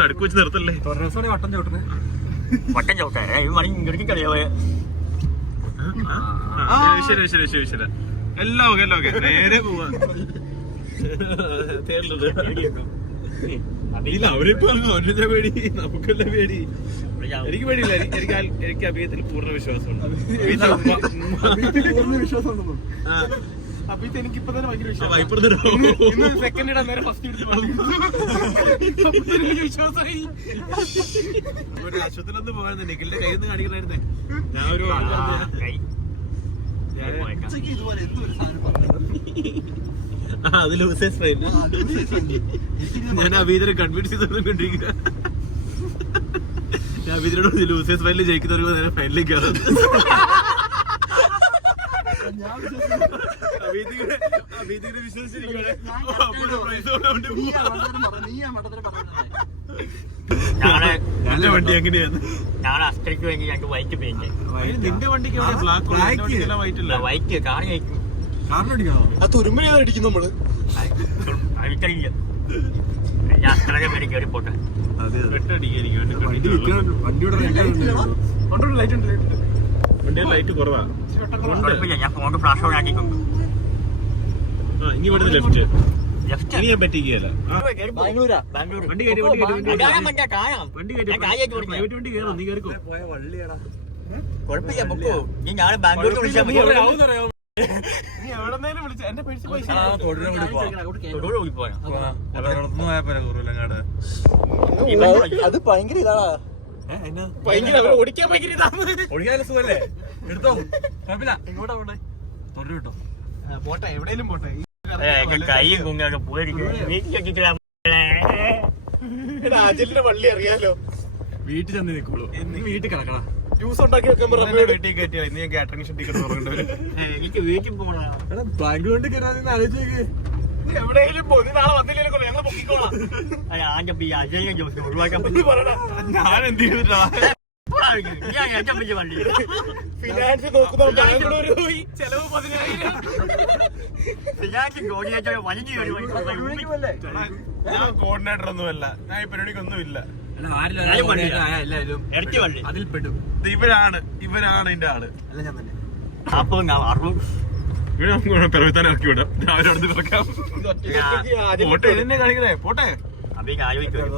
നടുക്ക് വെച്ച് നിർത്തല്ലേ വട്ടം ചവിട്ടാ കളിയാ ശരി എല്ലാം ഓക്കെ നേരെ പോവാ അവരിപ്പോ പേടി നമുക്കെല്ലാം പേടി എനിക്ക് പേടിയില്ല എനിക്ക് അഭിയത്തിൽ പൂർണ്ണ വിശ്വാസമുണ്ട് അഭിയത്ത് എനിക്കിപ്പോ തന്നെ ഭയങ്കര സെക്കൻഡ് ഇടാൻ നേരെ ഫസ്റ്റ് വിശ്വാസമായി ആശുപത്രിയിലൊന്ന് പോകാറുണ്ട് നിഖിലിന്റെ കയ്യിൽ നിന്ന് കാണിക്കണായിരുന്നേ ഞാൻ ഒരു അത് ലൂസേഴ്സ് ഫ്രണ്ട് ഞാൻ അഭിജിനെ കൺവിൻസ് ചെയ്തോണ്ടിരിക്കുക ഞാൻ അഭിജിനോട് ലൂസേഴ്സ് ഫൈനലിൽ ജയിക്കുന്നവർക്ക് നേരെ ഫൈനലിൽ കയറും നല്ല വണ്ടി എങ്ങനെയാണ് ഞാൻ അസ്ത്രയ്ക്ക് വേണ്ടി ഞങ്ങൾക്ക് വൈറ്റ് പെയിന്റ് നിന്റെ വണ്ടിക്ക് വൈറ്റ് വൈറ്റ് കാർ കഴിക്കും ആ തുരുമ്പനെ അടിക്കും നമ്മള് അടിക്കടില്ല ഞാൻ അത്രയൊക്കെ പേര് കയറി പോട്ടെ വണ്ടിയുടെ ലൈറ്റ് കുറവാ കുഴപ്പമില്ല ഞാൻ ഫോണിന്റെ ഫ്ലാഷ് ഓൺ ആക്കിയിട്ടുണ്ട് ഇനി ഇവിടുന്ന് ലെഫ്റ്റ് ഇനി ഞാൻ പറ്റിക്കുകയല്ല വണ്ടി കയറി നീ കയറിക്കോ കുഴപ്പമില്ല പൊക്കോ ഞാൻ ബാംഗ്ലൂരിൽ വിളിച്ചാൽ മതി അത് ഭയങ്കര ഇതാടാ ഓടിക്കാൻ സുഖല്ലേ എടുത്തോ ഇങ്ങോട്ടാ പോട്ടെ തൊടു പോട്ടെ എവിടെയെങ്കിലും പോട്ടെ കൈയും കുങ്ങൊക്കെ പോയിരിക്കും രാജലിന്റെ പള്ളി അറിയാലോ വീട്ടിൽ ചെന്ന് നിൽക്കുള്ളൂ വീട്ടിൽ കിടക്കണ ജ്യൂസ് ഉണ്ടാക്കി വെക്കാൻ വീട്ടിൽ കയറ്റിയാ ഇന്ന് ഞാൻ കാറ്ററിംഗ് ടിക്കറ്റ് തുറക്കേണ്ടവര് എനിക്ക് വീട്ടിൽ പോകണം ബാംഗ്ലൂരിൽ കയറാൻ ആലോചിച്ചേക്ക് എവിടെയെങ്കിലും പോ നാളെ വന്നില്ലേക്കോ ഞങ്ങൾ പൊക്കിക്കോളാം അജയ ജോസ് ഒഴിവാക്കാൻ ഞാൻ എന്ത് ചെയ്തിട്ടാ വണ്ടി ഫിനാൻസ് നോക്കുന്ന ബാംഗ്ലൂർ പോയി ചെലവ് 10,000 ഫിനാൻസ് കോർഡിനേറ്റർ വലിഞ്ഞു ഞാൻ കോർഡിനേറ്റർ ഒന്നുമല്ല ഞാൻ ഈ പരിപാടിക്കൊന്നും ഇല്ല ഇടയ്ക്ക് വള്ളി അതിൽ പെടും ഇവരാണ് ഇതിന്റെ ആള് അല്ല ഞാൻ തന്നെ ഇവിടെ നമുക്ക് പിറവിത്താൻ ഇറക്കി വിടാം രാവിലെ അവിടെ നിന്ന് ഇറക്കാം പോട്ടെ എന്നെ കാണിക്കണേ പോട്ടെ അപ്പൊ ആലോചിക്കുന്നു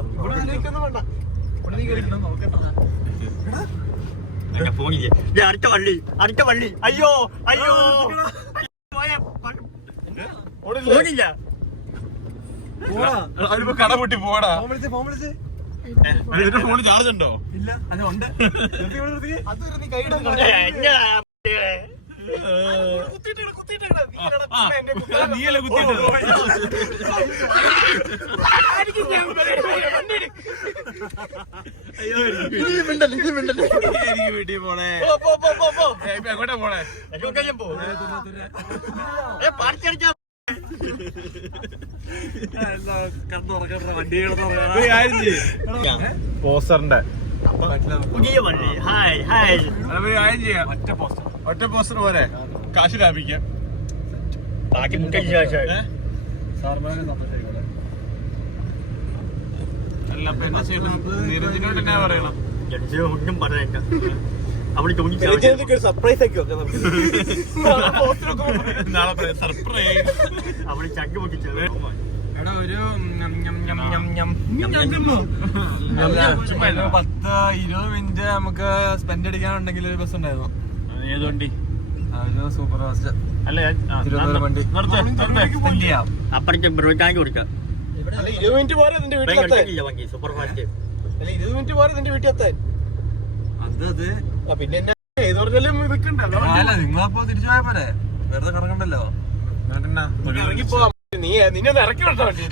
ഫോണില്ലേ അടുത്ത വള്ളി അയ്യോ ഫോണില്ല അതിപ്പോ കട പൊട്ടി പോടാ ഇതിന്റെ ഫോണിൽ ചാർജ് ഉണ്ടോ ഇല്ല അതെ ഉണ്ട് അതൊരു നീ കൈയിടാൻ നീയല്ലേ കുത്തിയിട്ട് എനിക്ക് വീട്ടിൽ പോണേ എങ്ങോട്ടാ പോണേ പോസ്റ്ററിന്റെ ഒറ്റ പോസ്റ്റർ പോലെ കാശ് ലാഭിക്കാം ബാക്കി അല്ല അപ്പൊ എന്നാ ചെയ്യണം നിരഞ്ജനോട് എന്നാ പറയണം ഒന്നും പറയാ അവിടെ സർപ്രൈസ് ആക്കി വെക്കാം നാളെ സർപ്രൈസ് അവിടെ ചങ്ക് പൊട്ടിച്ചത് എടാ ഒരു 10-20 മിനിറ്റ് നമുക്ക് സ്പെൻഡ് അടിക്കാനുണ്ടെങ്കിൽ ഒരു ബസ് ഉണ്ടായിരുന്നു. ഏത് വണ്ടി? സൂപ്പർ ഫാസ്റ്റ് അല്ല തിരുവനന്തപുരം വണ്ടി സ്പെൻഡ് ചെയ്യാം. അപ്പഴേക്കും ബ്രോയ്ക്കാങ്ക് കൊടുക്കാം. 20 മിനിറ്റ് പോരെ നിന്റെ വീട്ടിലെത്താൻ. സൂപ്പർ ഫാസ്റ്റ് 20 മിനിറ്റ് പോരെ നിന്റെ വീട്ടിലെത്താൻ. അത് പിന്നെ ഏത് പറഞ്ഞാലും നിൽക്കണ്ടല്ലോ. നിങ്ങളപ്പോ തിരിച്ചു പോയാ പോരെ, വെറുതെ കിടക്കണ്ടല്ലോ. ഇറങ്ങിപ്പോ നീ നിന്നെ ഒന്ന് ഇറക്കി വിട്ടോ വണ്ടി.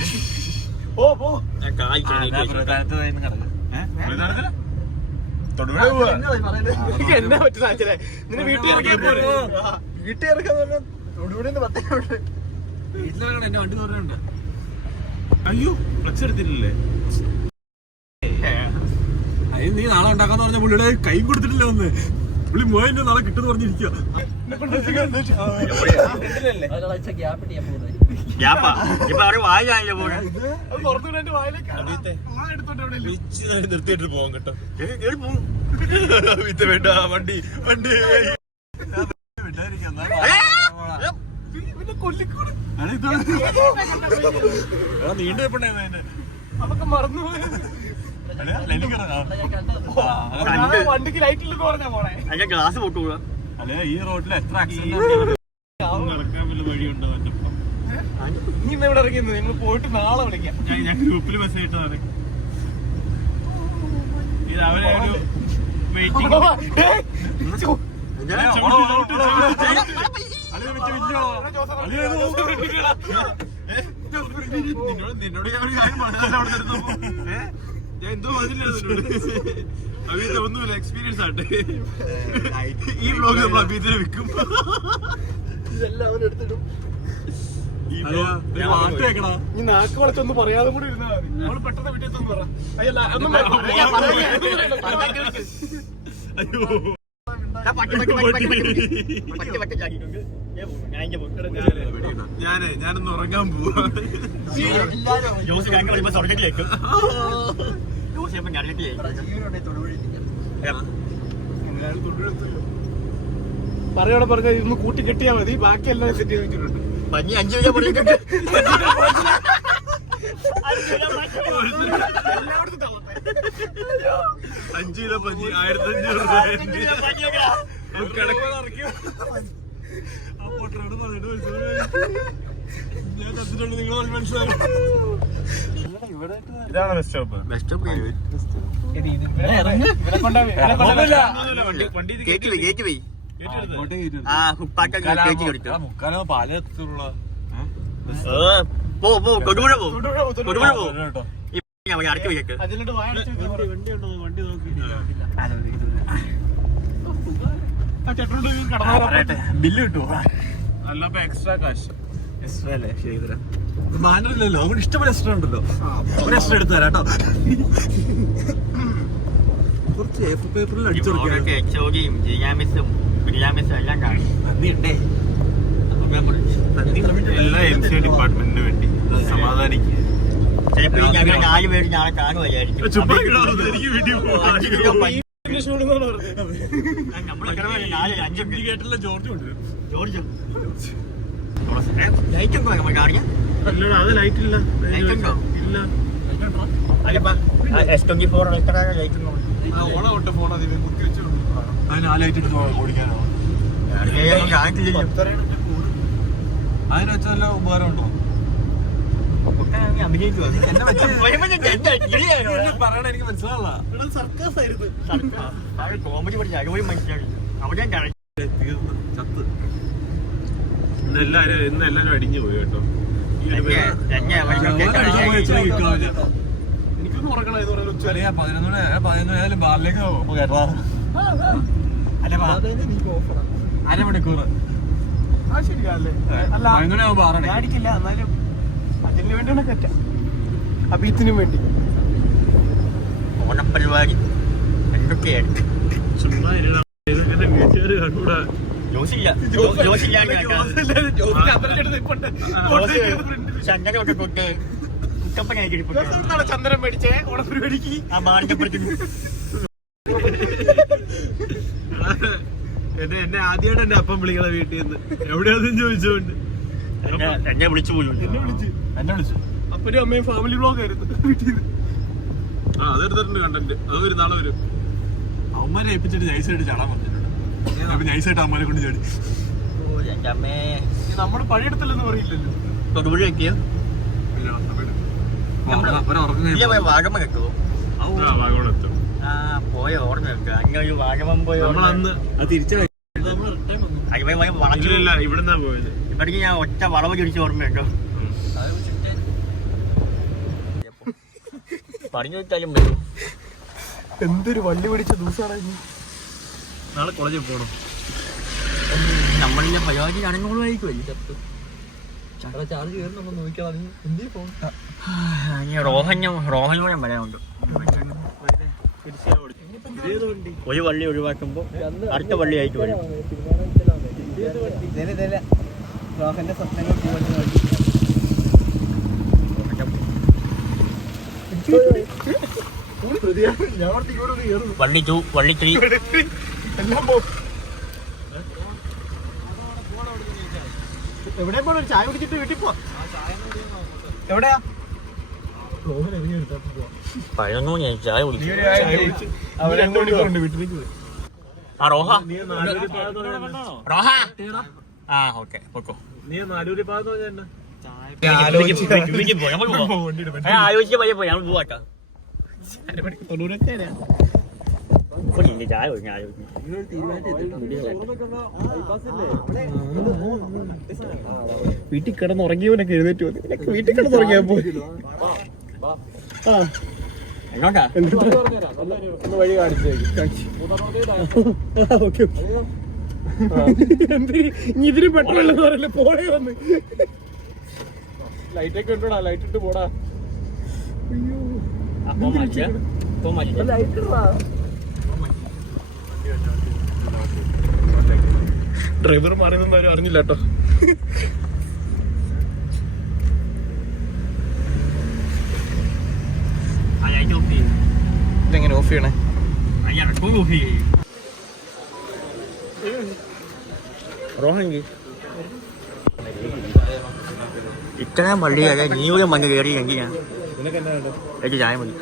ഓ പോ എന്നാ പറ്റുന്ന നിന്നെ വീട്ടിൽ ഇറക്കിയാ പോരെ. വീട്ടിൽ ഇറക്കാൻ തൊടുപുഴ 10 വീട്ടിലിറങ്ങണം. എന്റെ വണ്ടി ദൂരമുണ്ട്. അയ്യോ ഫ്ലക്സ് എടുത്തിട്ടില്ലേ? അതിന് നീ നാളെ ഉണ്ടാക്കാന്ന് പറഞ്ഞ പുള്ളിയുടെ കൈ കൊടുത്തിട്ടില്ല. ഒന്ന് പുള്ളി 3000 നാളെ കിട്ടുമെന്ന് പറഞ്ഞിരിക്കുക. ഗ്യാപ്പാ ഇപ്പൊ അവര് വായില്ല പോണെ നിർത്തിയിട്ട് പോവാം കേട്ടോ. കേറി പോവും. വിത്ത് വേണ്ട വണ്ടി വണ്ടി നീണ്ടു വെപ്പണ്ടായിരുന്നു അതൊക്കെ മറന്നുപോയി. വണ്ടിക്ക് ലൈറ്റിൽ പറഞ്ഞാ പോണേ. അതിന്റെ ഗ്ലാസ് പൊട്ടുകൂടാ. അല്ലെ ഈ റോഡിൽ എത്ര ആക്സിഡന്റ് നടക്കാൻ വല്ല വഴിയുണ്ടോ? നീ ഇന്ന് ഇവിടെ ഇറങ്ങിയത് നിങ്ങൾ പോയിട്ട് നാളെ വിളിക്കാം. ഞാൻ ഗ്രൂപ്പിൽ മെസ്സേജ് ഇട്ടതാണ്. ഇത് അവരെ ഒരു വെയിറ്റിംഗ് നിന്നോട് ഞാൻ ഒരു കാര്യം പറഞ്ഞ ഞാൻ എന്തോ പറഞ്ഞില്ല. അഭിയത്തെ ഒന്നുമില്ല, എക്സ്പീരിയൻസ് ആട്ടെ. ഈ ബ്ലോഗ് നമ്മൾ അഭിയത്തിന് വിൽക്കും. ഇതെല്ലാം അവനെടുത്തിടും. നീ നാക്ക് വളച്ചൊന്ന് പറയാതെ കൂടി ഇരുന്നാ മതി. അവള് പെട്ടെന്ന് വിട്ടിയെന്ന് പറ. അയ്യല്ല ഒന്നും ഞാനൊന്ന് ഉറങ്ങാൻ പോവാ. സ്വർഗത്തിലേക്കും പറയോടെ പറഞ്ഞ ഇന്ന് കൂട്ടി കെട്ടിയാ മതി. ബാക്കി എല്ലാം സെറ്റ് ചെയ്ത് വെച്ചിട്ടുണ്ട്. 5 രൂപ പറഞ്ഞിട്ടുണ്ട്. എല്ലായിടത്തും തള്ളട്ടെ. 5 കിലോ പഞ്ഞി 1500 ഇതാണ് ബസ് സ്റ്റോപ്പ്. അതിലോട്ട് വായടച്ചു ബില്ല് കിട്ടുമോ? അല്ല എക്സ്ട്രാ കാശ്. എക്സ്ട്രാ അല്ലേ? ശരി തരാം. ബാനറില്ലല്ലോ, അവിടെ ഇഷ്ടംപോലെ എക്സ്ട്രാ ഉണ്ടല്ലോ. ഒരു എക്സ്ട്രാ എടുത്തു തരാം കേട്ടോ. കുറച്ച് എഫ് പേപ്പറിൽ അടിച്ചു കൊടുക്കാം. എല്ലാ എം സി ഡിപ്പാർട്ട്മെന്റിന് വേണ്ടി സമാധാനിക്കുക. നാല് പേര് നാളെ കാണുമായിരിക്കും. ജോർജ് കൊണ്ടുവരും. ജോർജ് ലൈറ്റ് ഉണ്ടോ നമ്മൾ കാണിക്കാൻ? അത് ലൈറ്റ് ഇല്ല. ലൈറ്റ് ഉണ്ടോ? ഇല്ല. S24 എത്ര ലൈറ്റ് ഉണ്ടോ? ഓണം തൊട്ട് ഫോൺ അതിന് കുത്തി വെച്ച് അതിന് ആ ലൈറ്റ് എടുത്ത് ഓടിക്കാനോ? അതിന് വെച്ചല്ല ഉപകാരം ഉണ്ടോ? പറയണ എനിക്ക് മനസ്സിലാവില്ല. സർക്കസ് ആയിരുന്നു. കോമഡി പഠിച്ച അടിപൊളി മനസ്സിലാക്കി. അവിടെ ചത്ത് ഇന്ന് എല്ലാരും അടിഞ്ഞു പോയി കേട്ടോ. എനിക്കൊന്നും ഉറങ്ങണം ഇത് പറയുന്നത്. ഉച്ച 11 ബാറിലേക്ക് കേട്ടോ. അരമണിക്കൂർ ആ ശരിയല്ലേ? അല്ല അടിക്കില്ല. എന്നാലും അതിന് വേണ്ടിയാണ് കറ്റ. അഭിയത്തിനും വേണ്ടി ഓണപ്പരിപാടി എന്തൊക്കെയാണ്? ചുമ്മാ വീട്ടുകാർ കണ്ടൂടാ. ചന്ദനമൊക്കെ കൊട്ട് കുട്ടപ്പനായിട്ട് ചന്ദനം മേടിച്ചേ ഓണപ്പരിപാടിക്ക്. ആ മാണിക്കപ്പുറത്ത് എന്നെ ആദ്യമായിട്ട് എന്റെ അപ്പം വിളിക്കണ വീട്ടിൽ നിന്ന് എവിടെയാണെന്ന് ചോദിച്ചോണ്ട് എന്നെ വിളിച്ചു പോലും. എന്നെ വിളിച്ചു. അപ്പനും അമ്മയും ഫാമിലി വ്ലോഗ് ആയിരുന്നു വീട്ടിൽ നിന്ന്. അതെടുത്തിട്ടുണ്ട് കണ്ടന്റ്. അത് വരും, നാളെ വരും. അവന്മാരെ ഏൽപ്പിച്ചിട്ട് നൈസായിട്ട് ചാടാൻ പറഞ്ഞിട്ടുണ്ട്. നൈസായിട്ട് അമ്മമാരെ കൊണ്ട് ചാടി. നമ്മുടെ പണിയെടുത്തില്ലെന്ന് പറയില്ലല്ലോ. തൊടുപുഴ വെക്കിയോ? വാഗമ കിട്ടുമോ? വാഗമണെത്തും. ആ പോയ ഓർമ്മ വെക്കുക. അങ്ങനെ വാഗമം പോയ നമ്മളന്ന് അത് തിരിച്ചു വളച്ചില്ല. ഇവിടുന്നാ പോയത്. ഇവിടേക്ക് ഞാൻ ഒറ്റ വളവ് തിരിച്ച് ഓർമ്മയുണ്ടോ? പറഞ്ഞു വെച്ചാലും വരും. എന്തൊരു വണ്ടി പിടിച്ച ദിവസമാണ്. നാളെ കോളേജിൽ പോകണം. നമ്മളിലെ പരിപാടി നടന്നോളായിരിക്കുമല്ലേ? ചാർജ് കയറുന്നുണ്ടോ നോക്കിയാൽ റോഹൻ വരാനുണ്ട്. ഒരു വള്ളി ഒഴിവാക്കുമ്പോ അടുത്ത വള്ളി ആയിട്ട് വരും. റോഹന്റെ സ്വപ്നങ്ങൾ പോകുന്ന വള്ളി 2 വള്ളി 3 എവിടെ പോണ ചായ കുടിച്ചിട്ട് വീട്ടിൽ പോ. എവിടെയാ പഴന്നു ഞാൻ ചായ കുടിച്ചു. വീട്ടിലേക്ക് പോയി. ആ റോഹ റോഹ ആ ഓക്കെ പോക്കോ. ആലോചിച്ച പയ്യെ പോയി ഞങ്ങൾ പോവാട്ടോ. ചായ കുടിക്കാൻ വീട്ടിൽ കിടന്നുറങ്ങിയവനൊക്കെ എഴുന്നേറ്റ് മതി. വീട്ടിൽ കിടന്നുറങ്ങിയാ പോയി. എങ്ങോട്ടാ വഴി കാണിച്ചു. ഇതിന് പെട്ടെന്ന് പറയല്ലേ പോളെ വന്ന് ലൈറ്റൊക്കെ ഉണ്ടോടാ. ലൈറ്റ് ഇട്ട് പോടാ. ഡ്രൈവർ മാറിയെന്ന് ആരും അറിഞ്ഞില്ല കേട്ടോ. ഇതെങ്ങനെ ഓഫ് ചെയ്യണേ? റോഹങ്കി ഇത്രയും വള്ളിയായ നീ കൂടെ വന്ന് കയറിയെങ്കിൽ ഞാൻ എനിക്ക് ചായ മതി.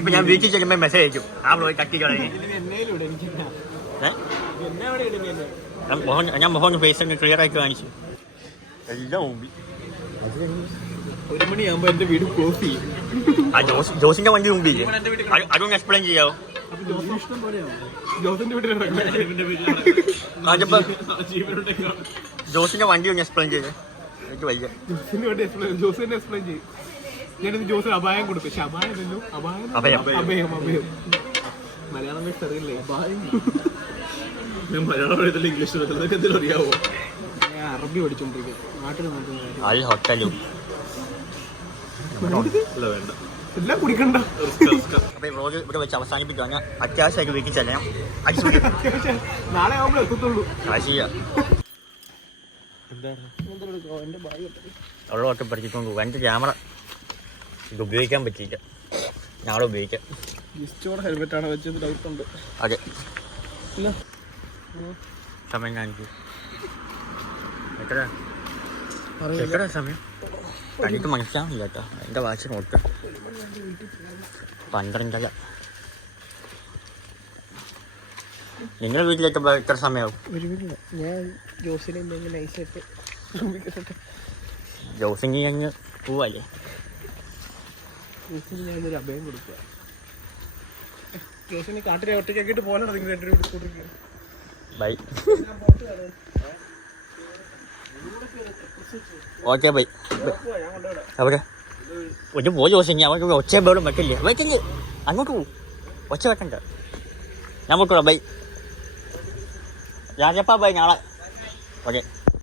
ഇപ്പൊ ഞാൻ വീട്ടിൽ ചെല്ലുമ്പോ മെസ്സേജ് അയക്കും ആ പോയി കട്ടി കളഞ്ഞ്. ഞാൻ മോഹൻ ഫേസ് ക്ലിയർ ആയിട്ട് കാണിച്ചു. എല്ലാം മുമ്പി 1 മണിയാകുമ്പോ എന്റെ വീട് ക്ലോസ് ചെയ്യും. ആ ജോസിന്റെ വണ്ടി മുമ്പില്ലേ അതൊന്ന് എക്സ്പ്ലെയിൻ ചെയ്യാവോ? ജോസിന്റെ ജോസിന്റെ വണ്ടി ഒന്ന് എക്സ്പ്ലെയിൻ ചെയ്ത് എനിക്ക് വയ്യ. ജോസിന്റെ എക്സ്പ്ലെയിൻ ചെയ്യും. ഞാനിത് ജോസിന് അപായം കൊടുക്കും. പക്ഷെ അപായമല്ലോ അഭയം മലയാളം വെച്ച് അറിയില്ലേ? മലയാളം അറിയത്തില്ല, ഇംഗ്ലീഷ് അറിയത്തില്ല, എന്തെങ്കിലും അറിയാവോ? ഞാൻ അറബി പഠിച്ചോണ്ടിരിക്കും. നാട്ടിൽ നോക്കുന്നത് അൽ ഹോട്ടലും വേണ്ട, എല്ലാം കുടിക്കണ്ട. അപ്പൊ വ്ലോഗ് ഇവിടെ വെച്ച് അവസാനിപ്പിക്കുകയാണ്. അത്യാവശ്യമായിട്ട് വീട്ടിൽ ചെല്ലണം. നാളെ ആവുമ്പോൾ എത്തത്തുള്ളൂ. വെള്ളമൊക്കെ പഠിച്ചിട്ടുണ്ട്. എൻ്റെ ക്യാമറ ഇത് ഉപയോഗിക്കാൻ പറ്റിയില്ല. നാളെ ഉപയോഗിക്കാം. ഹെൽമെറ്റ് ആണ് വെച്ചത്. ഡൗട്ട് ഉണ്ട്. അതെ സമയം കാണിച്ചു. എത്ര സമയം കണ്ടിട്ട് മനസ്സിലാവില്ല കേട്ടോ. എൻ്റെ വാച്ച് നോക്ക് 12:30. നിങ്ങളുടെ വീട്ടിലേക്ക് എത്ര സമയമാവും? ഞാൻ ജോസിനെ നൈസായിട്ട് ജോസിന് അങ്ങ് പോവല്ലേ? ജോസിന് ഞാനൊരു അഭയം കൊടുക്കുക. ജോസിന് കാട്ടിലെ ഒറ്റയ്ക്കാക്കിയിട്ട് പോകാനാണ് നിങ്ങൾ രണ്ടുപേരും കൂടെ. ബൈ. Okay bye. അവിടെ ഒരു പോ ജോസിന് അവർക്ക് ഒച്ച ബേളും വെക്കില്ലേ? വെക്കില്ലേ, അങ്ങോട്ട് പോവും. ഒച്ച വെക്കണ്ട. ഞാൻ പോയിക്കോളാം. ബൈ രാജപ്പ. ബൈ. നാളെ ഓക്കെ.